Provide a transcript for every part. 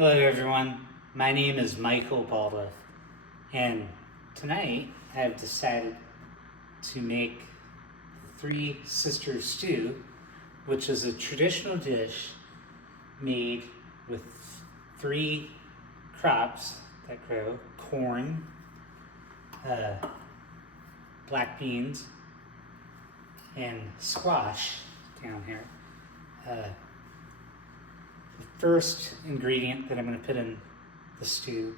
Hello everyone, my name is Michael Baldauf, and tonight I've decided to make Three Sisters Stew, which is a traditional dish made with three crops that grow: corn, black beans, and squash down here. The first ingredient that I'm going to put in the stew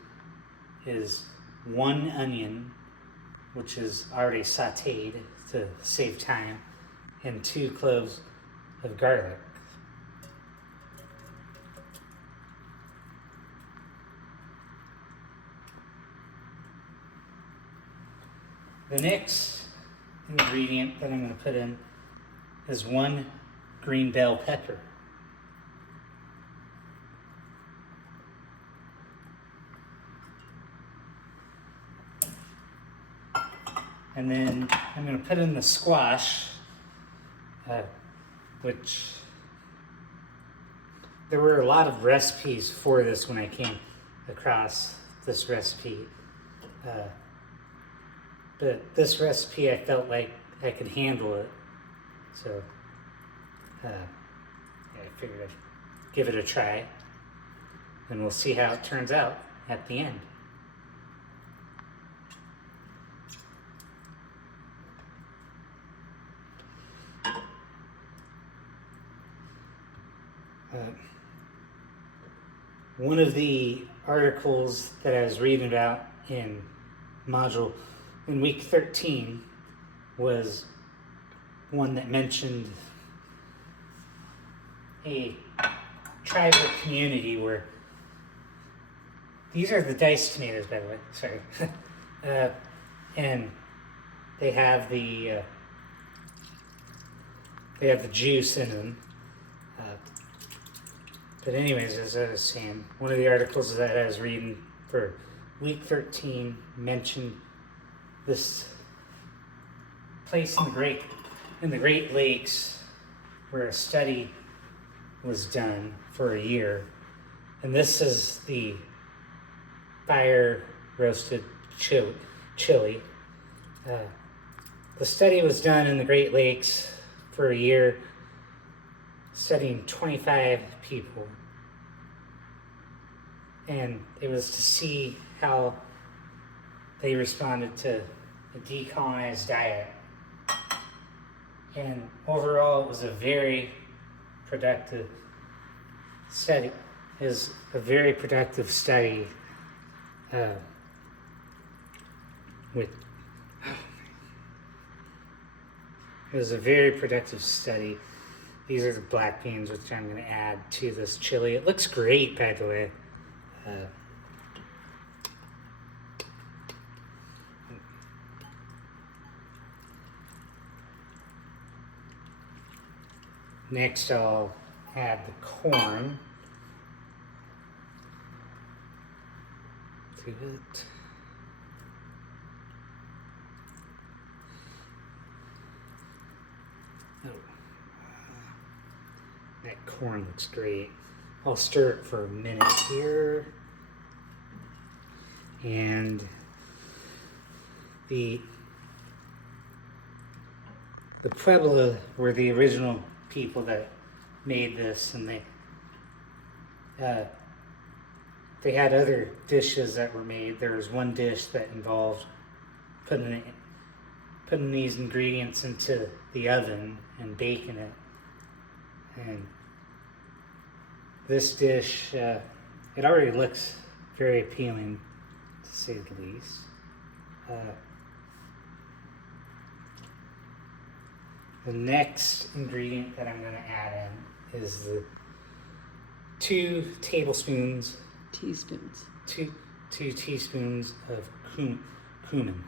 is 1 onion, which is already sauteed to save time, and 2 cloves of garlic. The next ingredient that I'm going to put in is 1 green bell pepper. And then I'm going to put in the squash, which there were a lot of recipes for this when I came across this recipe. But this recipe, I felt like I could handle it. So I figured I'd give it a try, and we'll see how it turns out at the end. One of the articles that I was reading about in week 13 was one that mentioned a tribal community where these are the diced tomatoes, by the way, sorry. And they have the juice in them. But anyways, as I was saying, one of the articles that I was reading for week 13 mentioned this place in the Great Lakes where a study was done for a year. And this is the fire roasted chili. The study was done in the Great Lakes for a year, studying 25 people, and it was to see how they responded to a decolonized diet. And overall, it was a very productive study. It was a very productive study It was a very productive study. These are the black beans, which I'm going to add to this chili. It looks great, by the way. Next, I'll add the corn to it. That corn looks great. I'll stir it for a minute here. And the Puebla were the original people that made this, and they had other dishes that were made. There was one dish that involved putting these ingredients into the oven and baking it. And this dish, it already looks very appealing, to say the least. The next ingredient that I'm going to add in is the 2 teaspoons of cumin.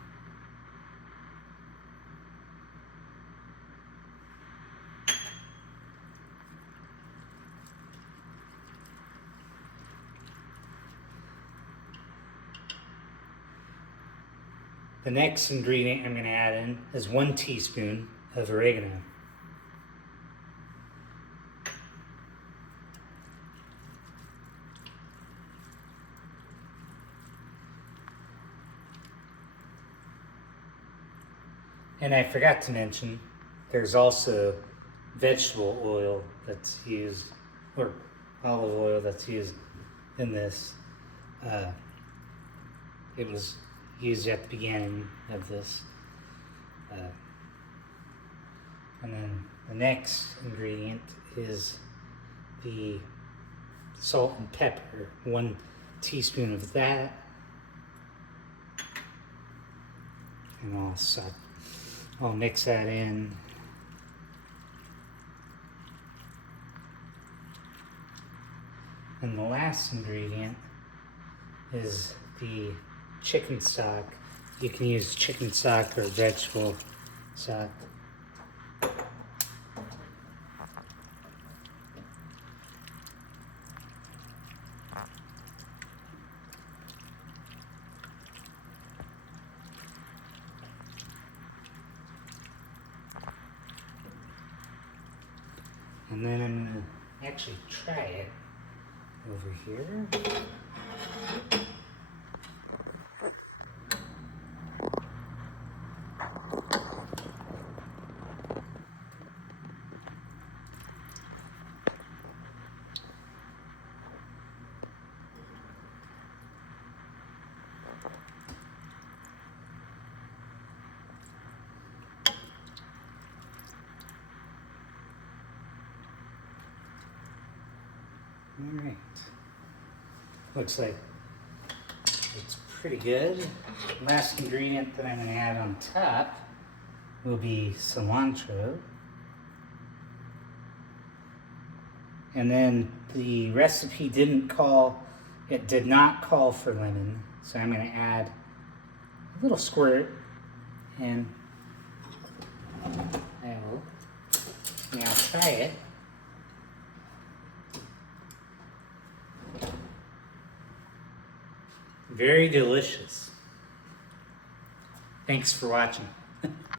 The next ingredient I'm going to add in is 1 teaspoon of oregano. And I forgot to mention, there's also vegetable oil that's used, or olive oil that's used in this. It was used at the beginning of this. And then the next ingredient is the salt and pepper. 1 teaspoon of that. And I'll mix that in. And the last ingredient is the chicken stock. You can use chicken stock or vegetable stock. And then I'm going to actually try it over here. All right. Looks like it's pretty good. Last ingredient that I'm going to add on top will be cilantro. And then the recipe did not call for lemon, so I'm going to add a little squirt, and I will now try it. Very delicious. Thanks for watching.